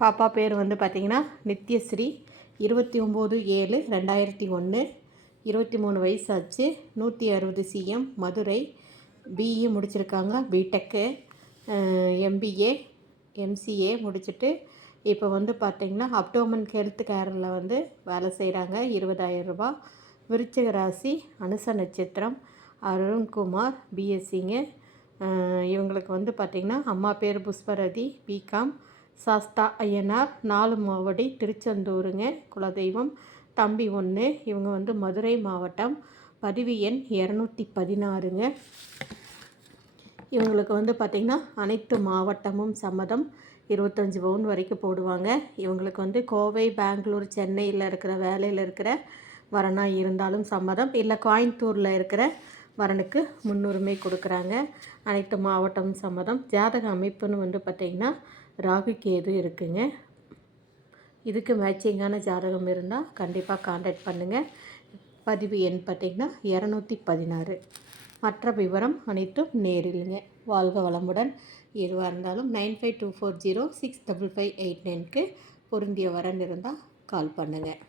பாப்பா பேர் வந்து பார்த்திங்கன்னா நித்யஸ்ரீ. 29/7/2001, 23 வயசு ஆச்சு. 160 cm, மதுரை. பிஇ முடிச்சிருக்காங்க, பிடெக்கு, எம்பிஏ, எம்சிஏ முடிச்சுட்டு இப்போ வந்து பார்த்திங்கன்னா அப்டோமன் ஹெல்த் கேரில் வந்து வேலை செய்கிறாங்க. 20,000 ரூபா. விருச்சிக ராசி, அனுச நட்சத்திரம். அருண்குமார், பிஎஸ்சிங்க. இவங்களுக்கு வந்து பார்த்திங்கன்னா அம்மா பேர் புஷ்பரதி, பிகாம். சாஸ்தா ஐயனார், 4 மாவடி, திருச்செந்தூருங்க குலதெய்வம். தம்பி 1. இவங்க வந்து மதுரை மாவட்டம். பதிவு எண் 216ங்க. இவங்களுக்கு வந்து பார்த்திங்கன்னா அனைத்து மாவட்டமும் சம்மதம். 25 பவுன் வரைக்கும் போடுவாங்க. இவங்களுக்கு வந்து கோவை, பெங்களூர், சென்னையில் இருக்கிற வேலையில் இருக்கிற வரனாக இருந்தாலும் சம்மதம். இல்லை கோயம்புத்தூரில் இருக்கிற வரனுக்கு முன்னுரிமை கொடுக்குறாங்க. அனைத்து மாவட்டமும் சம்மதம். ஜாதக அமைப்புன்னு வந்து பார்த்திங்கன்னா ராகு கேது இருக்குங்க. இதுக்கு மேட்சிங்கான ஜாதகம் இருந்தால் கண்டிப்பாக கான்டாக்ட் பண்ணுங்கள். பதிவு எண் பார்த்திங்கன்னா 216. மற்ற விவரம் அனைத்தும் நேரிலுங்க. வாழ்க வளமுடன். எதுவாக இருந்தாலும் 9524065589க்கு பொருந்திய வரன் இருந்தால் கால் பண்ணுங்கள்.